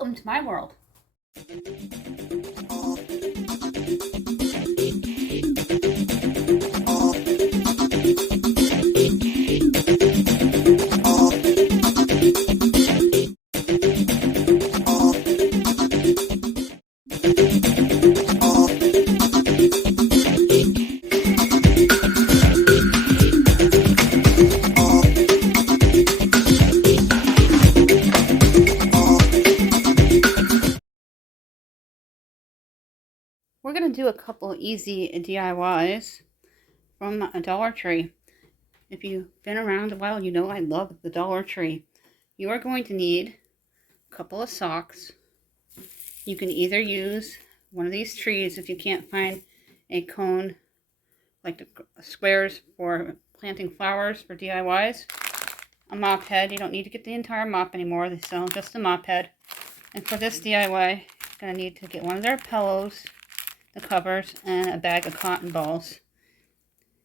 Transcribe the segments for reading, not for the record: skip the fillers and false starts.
Welcome to my world. We're going to do a couple easy DIYs from a Dollar Tree. If you've been around a while, you know I love the Dollar Tree. You are going to need a couple of socks. You can either use one of these trees if you can't find a cone, like the squares for planting flowers for DIYs. A mop head. You don't need to get the entire mop anymore. They sell just a mop head. And for this DIY, you're going to need to get one of their pillows, the covers, and a bag of cotton balls.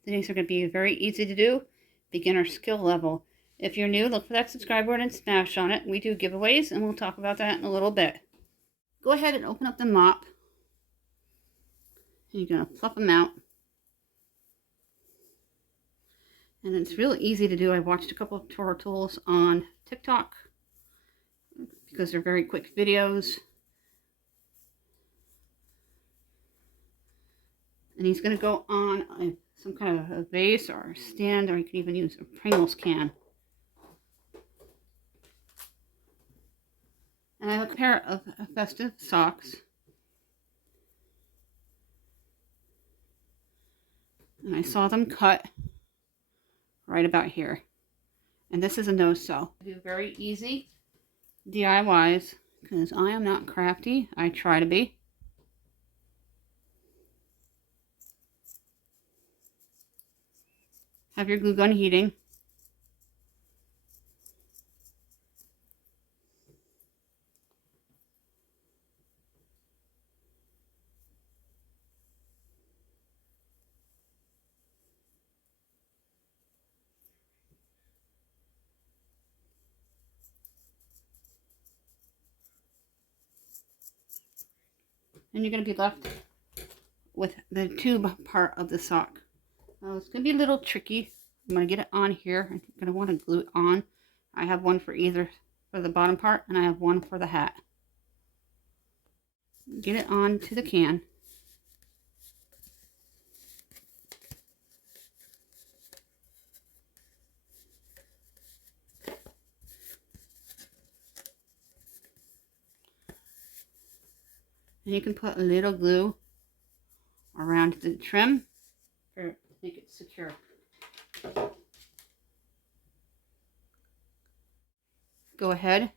These are going to be very easy to do, beginner skill level. If you're new, look for that subscribe button and smash on it. We do giveaways, and we'll talk about that in a little bit. Go ahead and open up the mop. And you're going to fluff them out. And it's really easy to do. I watched a couple of tutorials on TikTok because they're very quick videos. And he's going to go on some kind of a vase or a stand, or you can even use a Pringles can. And I have a pair of festive socks. And I saw them cut right about here. And this is a no-sew. I do very easy DIYs because I am not crafty. I try to be. Have your glue gun heating. And you're going to be left with the tube part of the sock. It's going to be a little tricky. I'm going to get it on here. I'm going to want to glue it on. I have one for either for the bottom part, and I have one for the hat. Get it on to the can. And you can put a little glue around the trim to make it secure. Go ahead.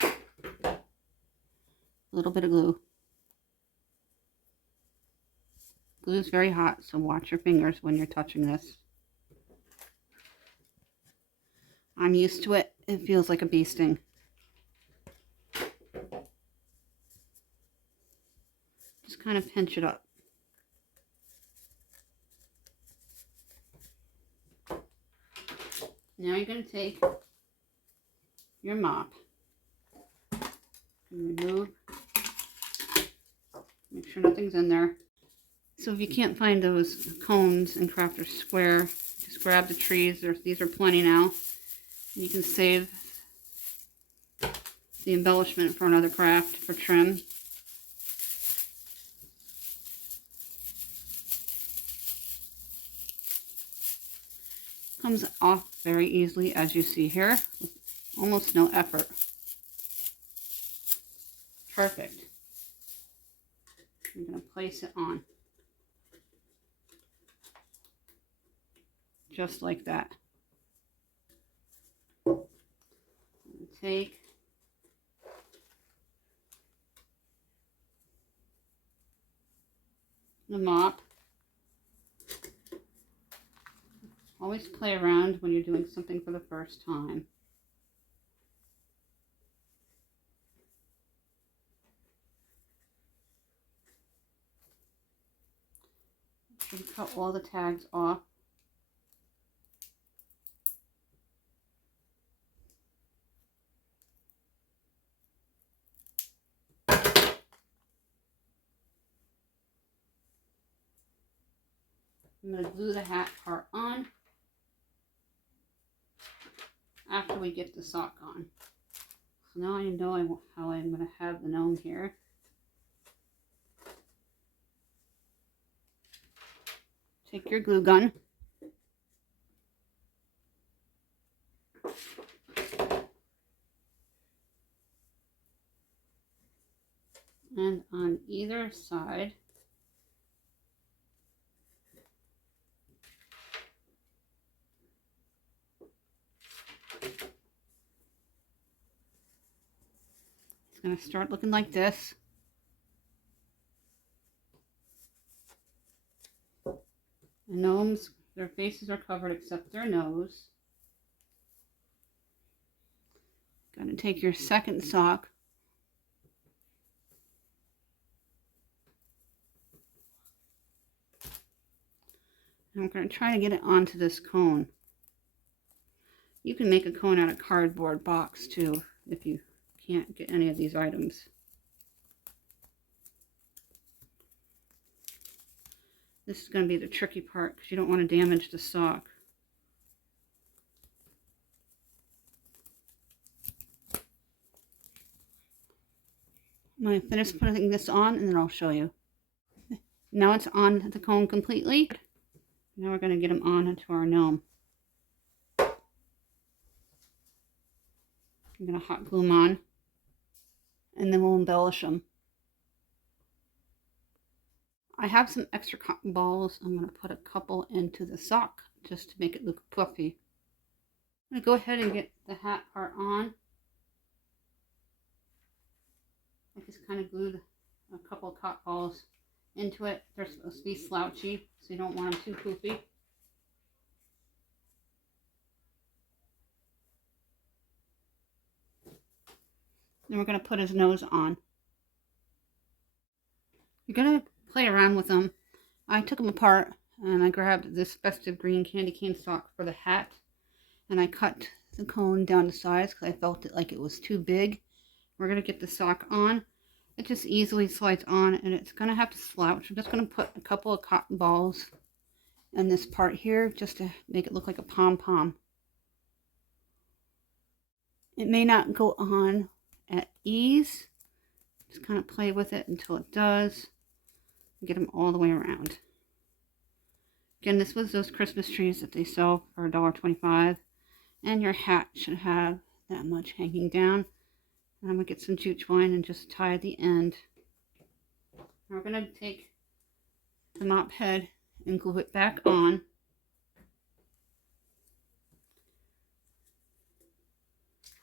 A little bit of glue. Glue is very hot, so watch your fingers when you're touching this. I'm used to it. It feels like a bee sting. Just kind of pinch it up. Now you're going to take your mop and remove, make sure nothing's in there. So if you can't find those cones in Crafter's Square, just grab the trees. These are plenty now. And you can save the embellishment for another craft for trim. Comes off very easily, as you see here, with almost no effort. Perfect. I'm going to place it on. Just like that. Take the mop. Always play around when you're doing something for the first time. And cut all the tags off. I'm going to glue the hat part on after we get the sock on. So now I know how I'm going to have the gnome here. Take your glue gun. And on either side, it's going to start looking like this. The gnomes, their faces are covered except their nose. Going to take your second sock. And we're going to try to get it onto this cone. You can make a cone out of cardboard box too if you can't get any of these items. This is going to be the tricky part because you don't want to damage the sock. I'm going to finish putting this on and then I'll show you. Now it's on the cone completely. Now we're going to get them on into our gnome. I'm going to hot glue them on and then we'll embellish them. I have some extra cotton balls. I'm going to put a couple into the sock just to make it look puffy. I'm going to go ahead and get the hat part on. I just kind of glued a couple of cotton balls into it. They're supposed to be slouchy, so you don't want them too poofy. Then we're going to put his nose on. You're going to play around with them. I took them apart and I grabbed this festive green candy cane sock for the hat. And I cut the cone down to size because I felt it like it was too big. We're going to get the sock on. It just easily slides on and it's going to have to slouch. I'm just going to put a couple of cotton balls in this part here just to make it look like a pom-pom. It may not go on at ease. Just kind of play with it until it does. Get them all the way around. Again, this was those Christmas trees that they sell for $1.25. And your hat should have that much hanging down. And I'm going to get some jute twine and just tie the end. Now we're going to take the mop head and glue it back on.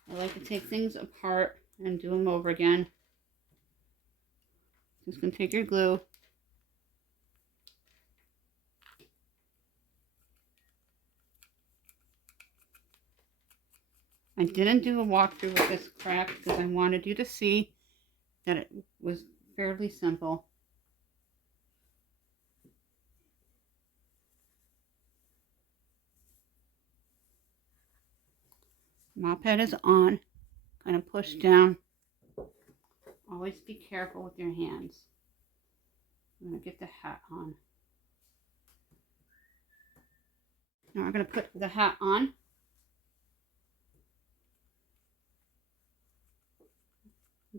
I like to take things apart and do them over again. Just going to take your glue. I didn't do a walkthrough with this craft because I wanted you to see that it was fairly simple. Mop head is on. Kind of push down. Always be careful with your hands. I'm going to get the hat on. Now we're going to put the hat on.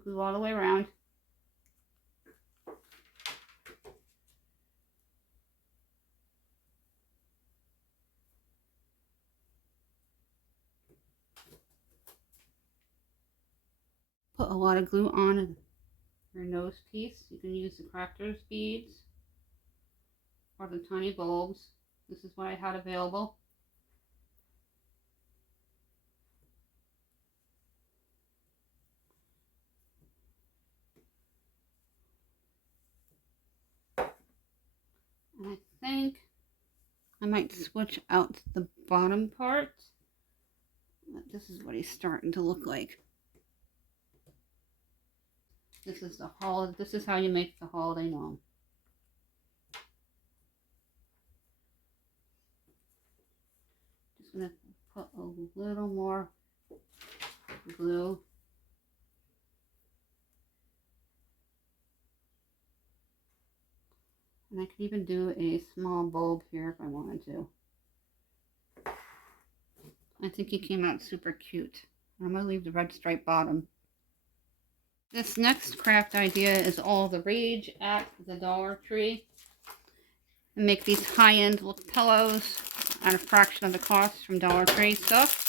Glue all the way around. Put a lot of glue on your nose piece. You can use the crafter's beads or the tiny bulbs. This is what I had available. And I think I might switch out the bottom part. This is what he's starting to look like. This is the holiday. This is how you make the holiday gnome. Just gonna put a little more glue. And I could even do a small bulb here if I wanted to. I think he came out super cute. I'm going to leave the red stripe bottom. This next craft idea is all the rage at the Dollar Tree. And make these high-end look pillows at a fraction of the cost from Dollar Tree stuff.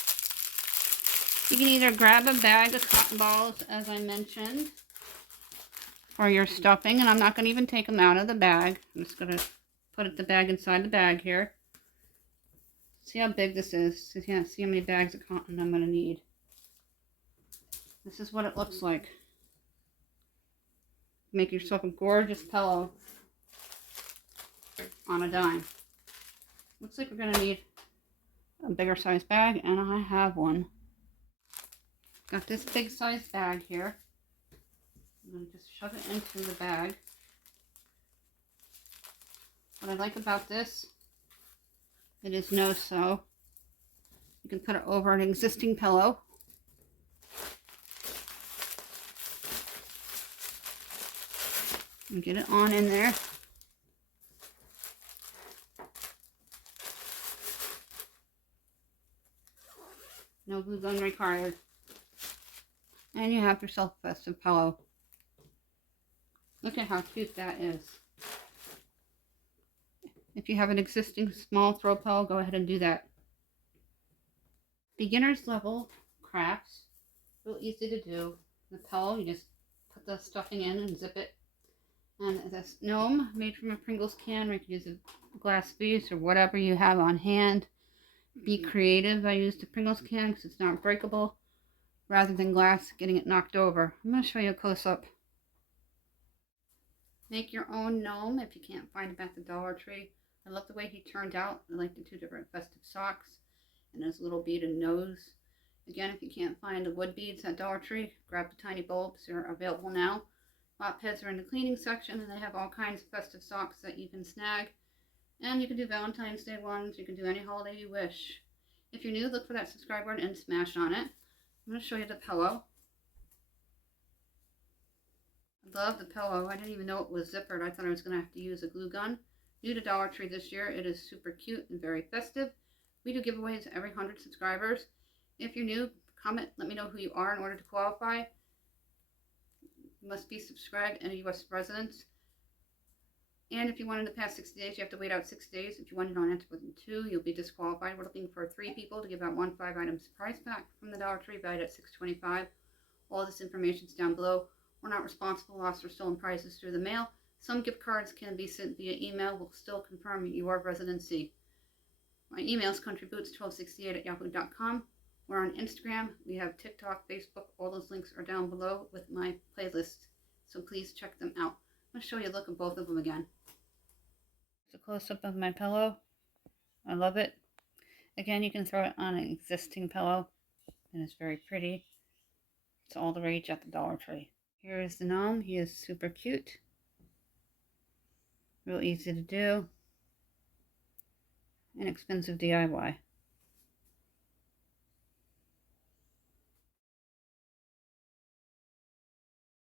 You can either grab a bag of cotton balls, as I mentioned, for your stuffing. And I'm not going to even take them out of the bag. I'm just going to put the bag inside the bag here. See how big this is. See how many bags of cotton I'm going to need. This is what it looks like. Make yourself a gorgeous pillow on a dime. Looks like we're going to need a bigger size bag, and I have one. Got this big size bag here. I'm going to just shove it into the bag. What I like about this, it is no-sew. You can put it over an existing pillow. And get it on in there. No glue gun required. And you have yourself a festive pillow. Look at how cute that is. If you have an existing small throw pillow, go ahead and do that. Beginner's level crafts. Real easy to do. The pillow, you just put the stuffing in and zip it. And this gnome made from a Pringles can, or you can use a glass vase or whatever you have on hand. Be creative. I used a Pringles can because it's not breakable, rather than glass getting it knocked over. I'm going to show you a close-up. Make your own gnome if you can't find him at the Dollar Tree. I love the way he turned out. I like the two different festive socks and his little beaded nose. Again, if you can't find the wood beads at Dollar Tree, grab the tiny bulbs. They're available now. Mop heads are in the cleaning section, and they have all kinds of festive socks that you can snag. And you can do Valentine's Day ones. You can do any holiday you wish. If you're new, look for that subscribe button and smash on it. I'm going to show you the pillow. I love the pillow. I didn't even know it was zippered. I thought I was going to have to use a glue gun. New to Dollar Tree this year. It is super cute and very festive. We do giveaways every 100 subscribers. If you're new, comment. Let me know who you are in order to qualify. You must be subscribed and a U.S. resident. And if you won in the past 60 days, you have to wait out 6 days. If you won and don't enter within 2, you'll be disqualified. We're looking for 3 people to give out 1 5-item surprise pack from the Dollar Tree, valued at $6.25. All this information is down below. We're not responsible. Lost or stolen prizes through the mail. Some gift cards can be sent via email. We'll still confirm your residency. My email is countryboots1268@yahoo.com. We're on Instagram. We have TikTok, Facebook. All those links are down below with my playlist. So please check them out. I'm going to show you a look at both of them again. It's a close-up of my pillow. I love it. Again, you can throw it on an existing pillow, and it's very pretty. It's all the rage at the Dollar Tree. Here is the gnome. He is super cute. Real easy to do. Inexpensive DIY.